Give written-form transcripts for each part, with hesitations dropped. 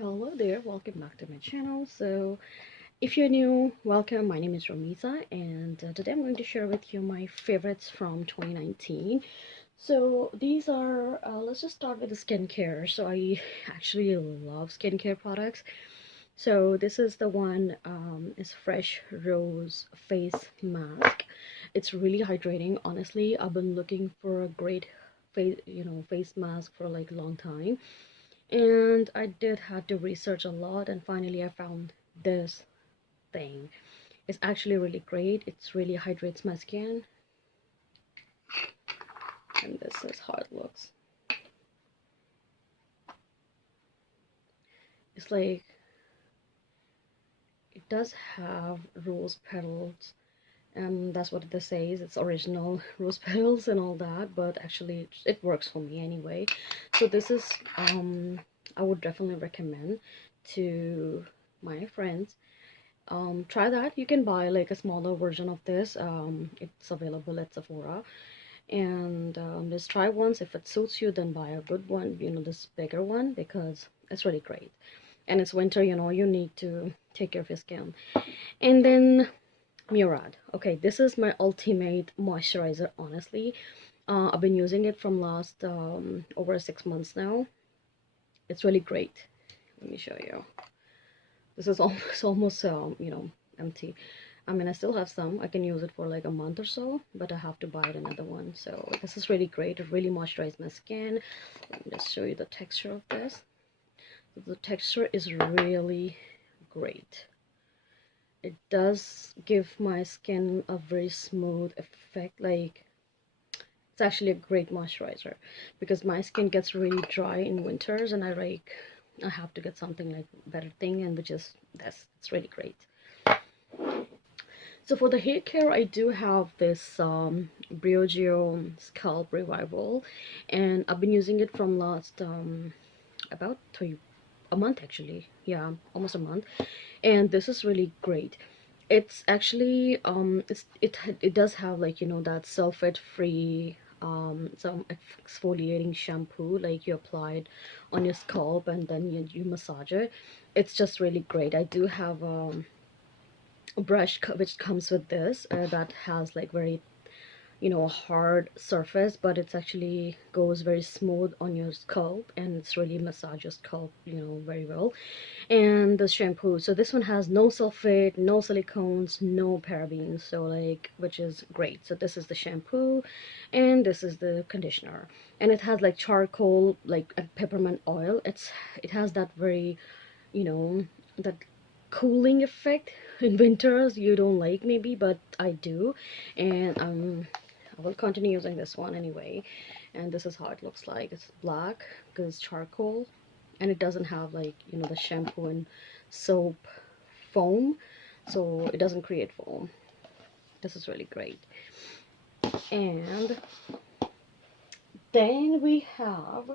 Hello there, welcome back to my channel. So if you're new, welcome. My name is Romisa, and today I'm going to share with you my favorites from 2019. So these are let's just start with the skincare. So I actually love skincare products. So this is the one, is fresh rose face mask. It's really hydrating. Honestly, I've been looking for a great face mask for like a long time, and I did have to research a lot, and finally I found this thing. It's actually really great. It's really hydrates my skin, and this is how it looks. It's like, it does have rose petals, and that's what this says. It's original rose petals and all that, but actually it works for me anyway. So this is, I would definitely recommend to my friends. Try that. You can buy like a smaller version of this. It's available at Sephora, and just try once. If it suits you, then buy a good one, this bigger one, because it's really great. And it's winter, you need to take care of your skin. And then Murad. Okay, this is my ultimate moisturizer, honestly. I've been using it from last over 6 months now. It's really great. Let me show you. This is almost empty. I mean, I still have some. I can use it for like a month or so, but I have to buy another one. So this is really great. It really moisturizes my skin. Let me just show you the texture of this. The texture is really great. It does give my skin a very smooth effect. Like, it's actually a great moisturizer, because my skin gets really dry in winters, and I have to get something like better thing, and which is this. It's really great. So for the hair care, I do have this Briogeo Scalp Revival, and I've been using it from last about a month actually. Yeah, almost a month, and this is really great. It's actually it does have, like, that sulfate free some exfoliating shampoo, like you apply it on your scalp and then you massage it. It's just really great. I do have a brush which comes with this, that has like very, a hard surface, but it's actually goes very smooth on your scalp, and it's really massage your scalp, very well. And the shampoo, so this one has no sulfate, no silicones, no parabens, so like, which is great. So this is the shampoo, and this is the conditioner, and it has like charcoal, like a peppermint oil. It has that very, that cooling effect. In winters you don't like, maybe, but I do. And I will continue using this one anyway. And this is how it looks like. It's black because it's charcoal, and it doesn't have, like, the shampoo and soap foam, so it doesn't create foam. This is really great. And then we have,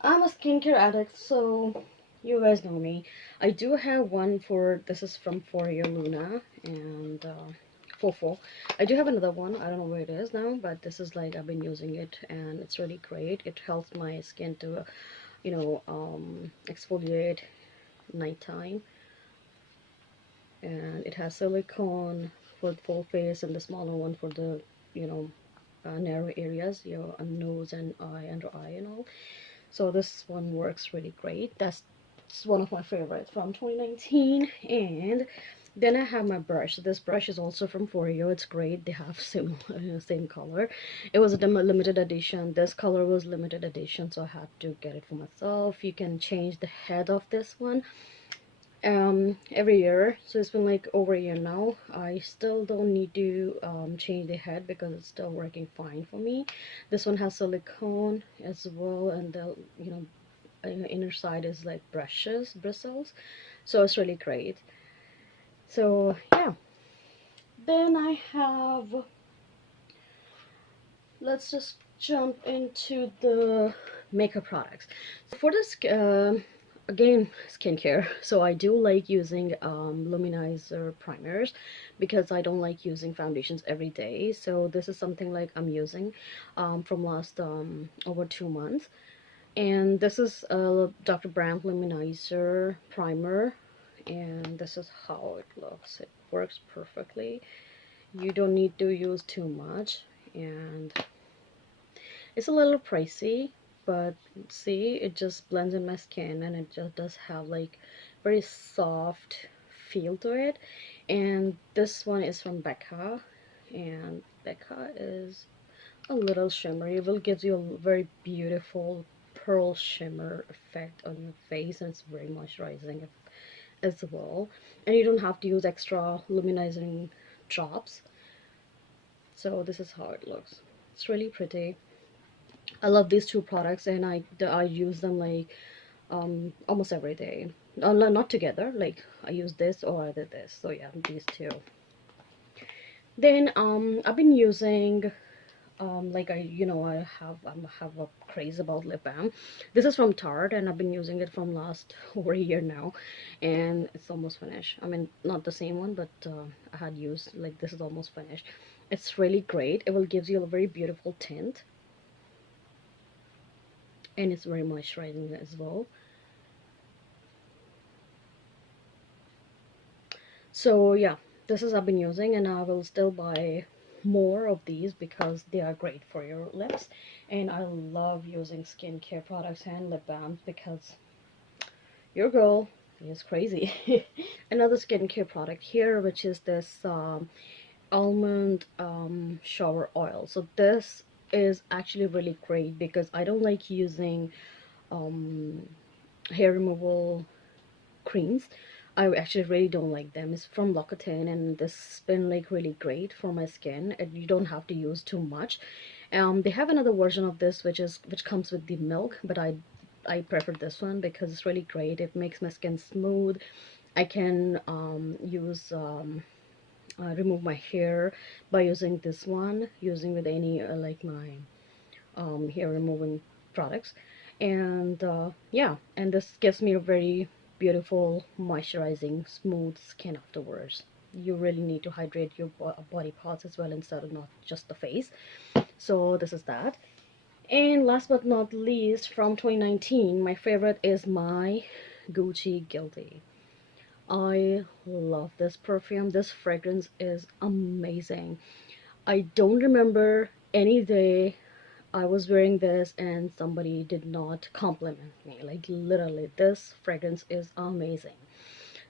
I'm a skincare addict, so you guys know me. I do have one for, this is from Foria Luna, and Fofo. I do have another one. I don't know where it is now, but this is like, I've been using it, and it's really great. It helps my skin to, exfoliate nighttime. And it has silicone for the full face, and the smaller one for the, you know narrow areas, your nose and eye, under eye and all. So this one works really great. That's one of my favorites from 2019. And then I have my brush. This brush is also from Foreo. It's great. They have same color. It was a limited edition. This color was limited edition, so I had to get it for myself. You can change the head of this one every year, so it's been like over a year now. I still don't need to change the head, because it's still working fine for me. This one has silicone as well, and the, inner side is like bristles, so it's really great. So yeah, then I have, let's just jump into the makeup products. For this, again, skincare, so I do like using luminizer primers, because I don't like using foundations every day. So this is something like I'm using from last over 2 months. And this is a Dr. Brandt Luminizer Primer, and this is how it looks. It works perfectly. You don't need to use too much, and it's a little pricey, but see, it just blends in my skin, and it just does have like very soft feel to it. And this one is from Becca, and Becca is a little shimmery. It will give you a very beautiful pearl shimmer effect on your face, and it's very moisturizing as well. And you don't have to use extra luminizing drops. So this is how it looks. It's really pretty. I love these two products, and I use them like almost every day. Not together, like I use this or I did this. So yeah, these two. Then I've been using like I have a craze about lip balm. This is from Tarte, and I've been using it from last over a year now, and it's almost finished. I mean, not the same one, but I had used, like, this is almost finished. It's really great. It will give you a very beautiful tint, and it's very moisturizing as well. So yeah, this is I've been using, and I will still buy more of these because they are great for your lips. And I love using skincare products and lip balms because your girl is crazy. Another skincare product here, which is this almond shower oil. So this is actually really great because I don't like using um, hair removal creams. I actually really don't like them. It's from L'Occitane, and this has been like really great for my skin, and you don't have to use too much. They have another version of this which comes with the milk, but I prefer this one because it's really great. It makes my skin smooth. I can use remove my hair by using this one, using with any like my hair removing products. And yeah, and this gives me a very beautiful moisturizing smooth skin afterwards. You really need to hydrate your body parts as well, instead of not just the face. So this is that. And last but not least, from 2019, my favorite is my Gucci Guilty. I love this perfume. This fragrance is amazing. I don't remember any day I was wearing this and somebody did not compliment me. Like, literally, this fragrance is amazing.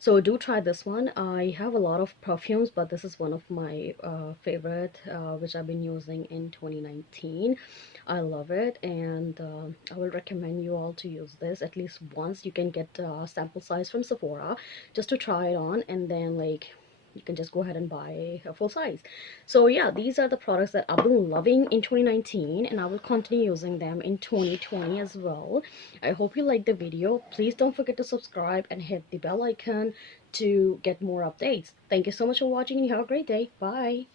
So do try this one. I have a lot of perfumes, but this is one of my favorite, which I've been using in 2019. I love it, and I will recommend you all to use this at least once. You can get sample size from Sephora just to try it on, and then like you can just go ahead and buy a full size. So yeah, these are the products that I've been loving in 2019, and I will continue using them in 2020 as well. I hope you liked the video. Please don't forget to subscribe and hit the bell icon to get more updates. Thank you so much for watching, and you have a great day. Bye.